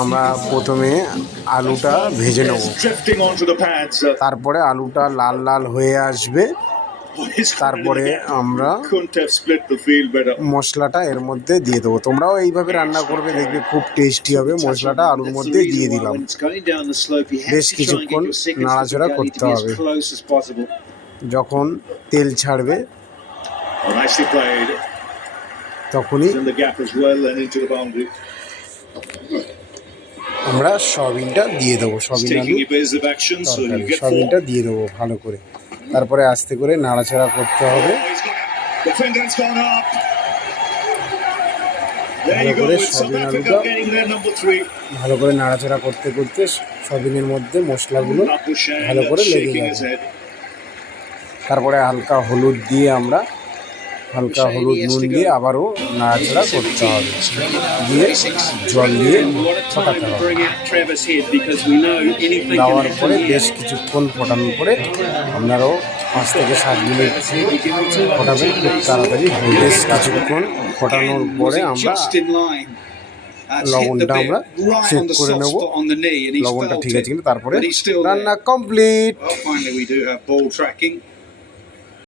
আমরা প্রথমে আলুটা ভেজে নেব, তারপরে আলুটা লাল লাল হয়ে আসবে, তারপরে আমরা মশলাটা এর মধ্যে দিয়ে দেবো। তোমরাও এইভাবে রান্না করবে, দেখবে খুব টেস্টি হবে। মশলাটা আলুর মধ্যে দিয়ে দিলাম, বেশ কিছুক্ষণ নাড়াচাড়া করতে হবে। যখন তেল ছাড়বে তখনই আমরা সয়াবিনটা দিয়ে দেবো, সয়াবিন আলু তরকারি, সয়াবিনটা দিয়ে দেবো ভালো করে। তারপরে আস্তে করে নাড়াচাড়া করতে হবে ভালো করে। সয়াবিন আলুটা ভালো করে নাড়াচাড়া করতে করতে সয়াবিনের মধ্যে মশলাগুলো ভালো করে লেগে যাবে। তারপরে হালকা হলুদ দিয়ে আমরা হালকা হলুদ নুন দিয়ে আবারও নাড়াচাড়া করতে হবে, দিয়ে জল দিয়ে ফোটাতে হবে। দেওয়ার পরে বেশ কিছুক্ষণ ফোটানোর পরে আপনারাও 5 থেকে 7 মিনিট ফোটাবেন, খুব তাড়াতাড়ি হয়ে। বেশ কিছুক্ষণ ফোটানোর পরে আমরা লবণটা আমরা চেক করে নেব, লবণটা ঠিক আছে কিনা। তারপরে রান্না কমপ্লিট।